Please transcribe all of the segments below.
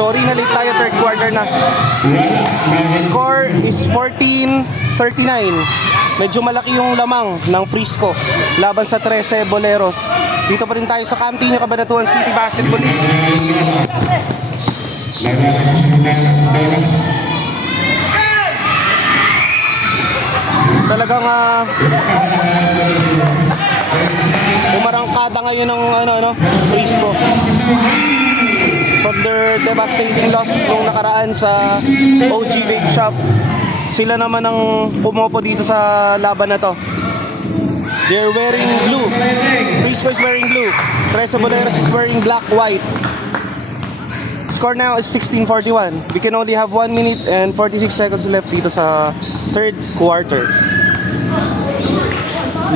Sorry na late tayo, third quarter na. Score is 14-39. Medyo malaki yung lamang ng Frisco laban sa 13 Boleros. Dito pa rin tayo sa Campiño, Cabanatuan City Basketball League. Talagang umarangkada ngayon ng Frisco from their devastating loss nung nakaraan sa OG Vape Shop. Sila naman ang kumopo dito sa laban na to. They're wearing blue. Frisco is wearing blue. 13 Boleros is wearing black, white. Score now is 16-41. We can only have 1 minute and 46 seconds left dito sa third quarter.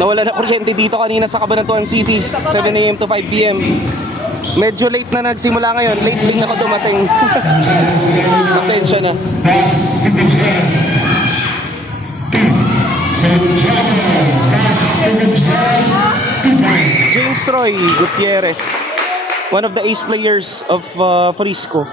Nawala na kuryente dito kanina sa Cabanatuan City, 7 AM to 5 PM. Medyo late na nagsimula ngayon. Late din ako dumating. Pasensya na. James Roy Gutierrez, one of the ace players of Frisco.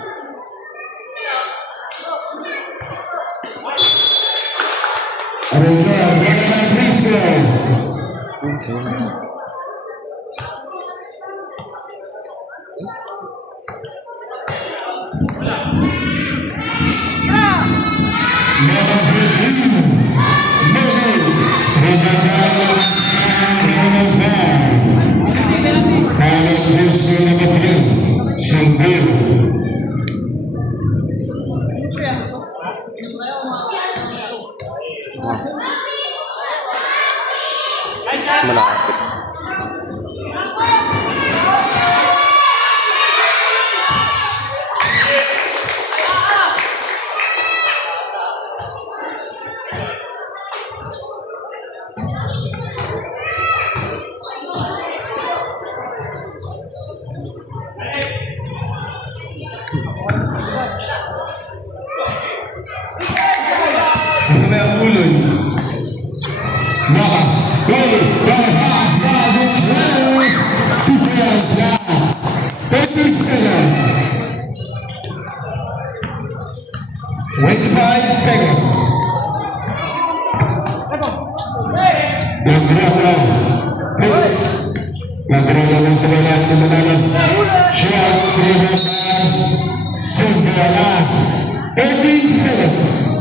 Malapit. Nagre-relang sa lahat ng manalang shot proven by Silveras 13 seconds.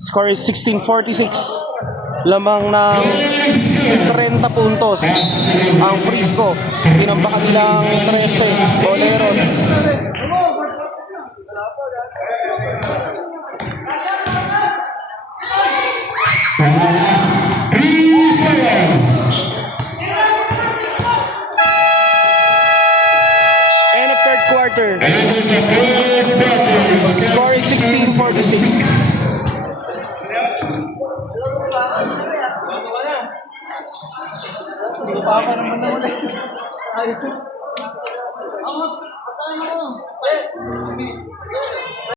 Score is 16-46. Lamang ng 30 puntos ang Frisco. Tinambakan nilang 13 Boleros. And a third quarter. Score is 16-46.